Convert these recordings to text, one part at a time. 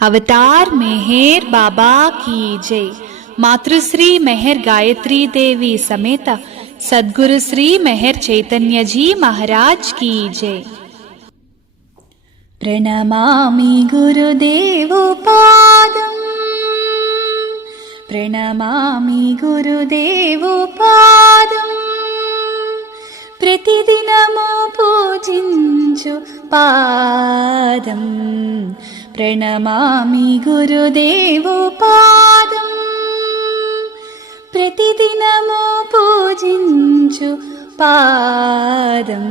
अवतार मेहर बाबा की जय। मातृश्री मेहर गायत्री देवी समेत सद्गुरु श्री मेहर चैतन्य जी महाराज की जय। प्रणमामि गुरुदेवो पादं, प्रणमामि गुरुदेवो पादं, प्रतिदिनमु पूजिंचु पादं। प्रणमामि गुरुदेवो पादं, प्रतिदिनमु पूजिंचु पादं।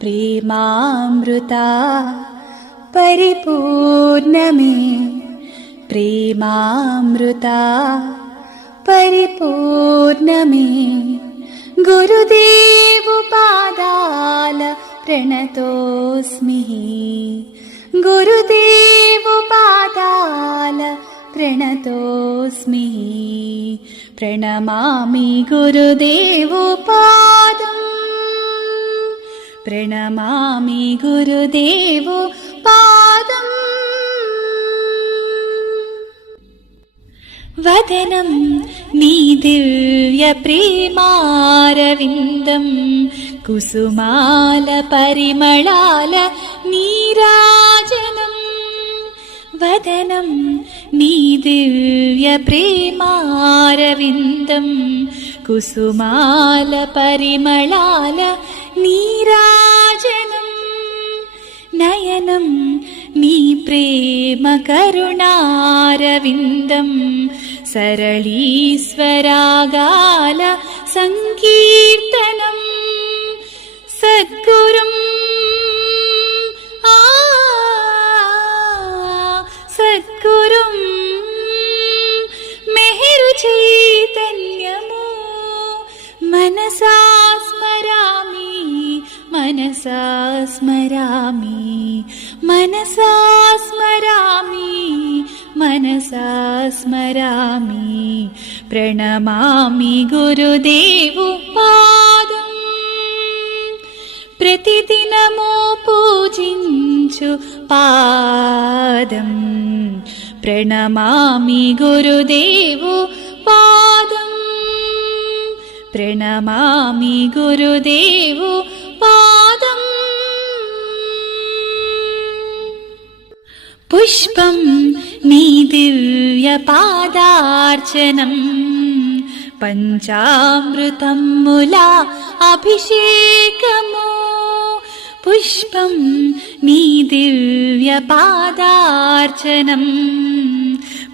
प्रेमामृता परिपूर्णमे, प्रेमामृता परिपूर्णमे। गुरुदेव पादाल प्रणतोऽस्मि, गुरुदेव पादाल प्रणतोऽस्मि। प्रणमामि गुरुदेवो पादं, प्रणमामि गुरुदेवो पादं। वदनं नी दिव्य प्रेमारविन्दं, कुसुमाल परिमलाल नीराजनं। वदनं नी दिव्य प्रेमारविन्दं, कुसुमाल परिमलाल नीराजनं। नयनं नी प्रेम करुणारविन्दं, सरळीस्वरागाल संकीर्तनं। सद्गुरुं सद्गुरुं मेहरु चैतन्यमु मनसा स्मरामि, मनसा स्मरामि, मनसा स्मरामि, मनसा स्मरामि। प्रणमामि गुरुदेवो पादं, प्रतिदिनमु पूजिंचु पादं। प्रणमामि गुरुदेवो पादं, प्रणमामि गुरुदेवो पादं। पुष्पं नी दिव्य पादार्चनं, पञ्चामृतं मुला अभिषेकमो। पुष्पं नी दिव्य पादार्चनं,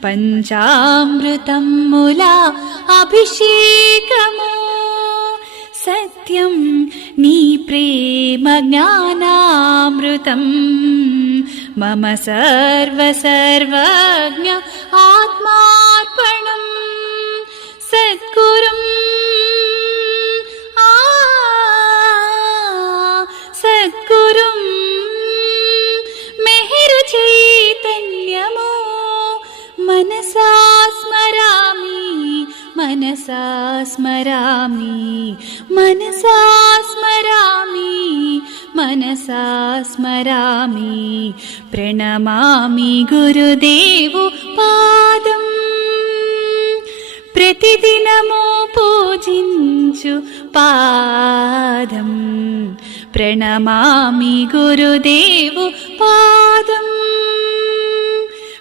पञ्चामृतं मुला अभिषेकमो। सत्यं नी प्रेम ज्ञानामृतं, मम सर्व सर्वज्ञ आत्मार्पणं। सद्गुरुं सद्गुरुं मेहरु चैतन्यमो मनसा स्मरामि, मनसा स्मरामि, मनसा स्मरामि, मनसा स्मरामि। प्रणमामि गुरुदेवो पादं, प्रतिदिनमु पूजिंचु पादं। प्रणमामि गुरुदेवो पादं,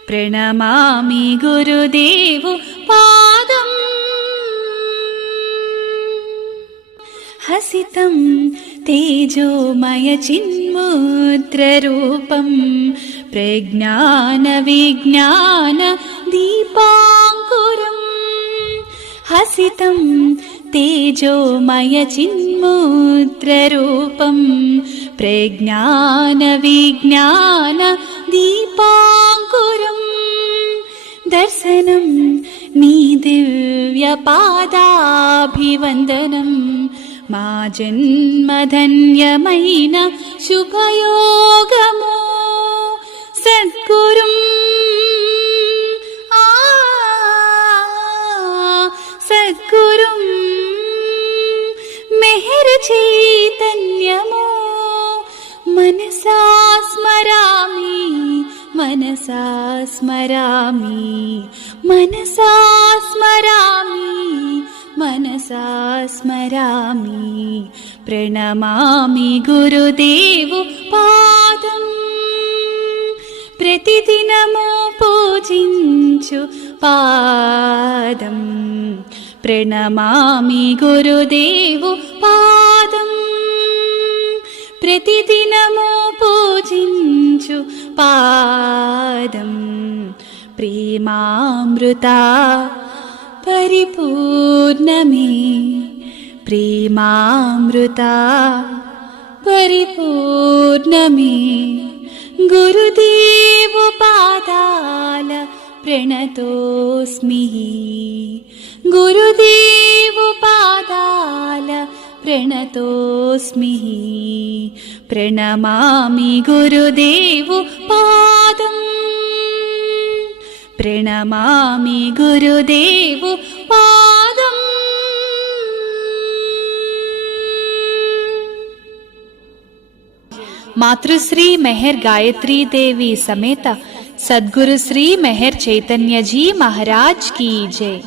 प्रणमामि गुरुदेवो पादं। हसितं तेजोमय चिन्मुद्ररूपं, प्रज्ञान विज्ञान दीपाङ्कुरम्। हसितं तेजोमय चिन्मुद्ररूपं, प्रज्ञान विज्ञान दीपाङ्कुरम्। दर्शनं नी दिव्य पादाभिवन्दनं, मा जन्मधन्यमैन शुभयोगमो। सद्गुरुं सद्गुरुं मेहर चैतन्यमो मनसा स्मरामि, मनसा मनसा स्मरामि मनसा स्मरामि मनसा स्मरामि प्रणमामि गुरुदेव पादम् प्रतिदिनमु पूजिंचु पादं प्रणमामि गुरुदेव पादम् प्रतिदिनमु पूजिंचु पादं प्रेमामृता परिपूर्णमे प्रेमामृता परिपूर्णमे गुरुदेव पादाल प्रणतोऽस्मि गुरुदेव पादाल प्रणतोऽस्मि प्रणमामि गुरुदेव पादम् प्रणमामि गुरुदेव पादम् मातृश्री मेहर गायत्री देवी समेत सद्गुरु श्री मेहर चैतन्य जी महाराज की जय।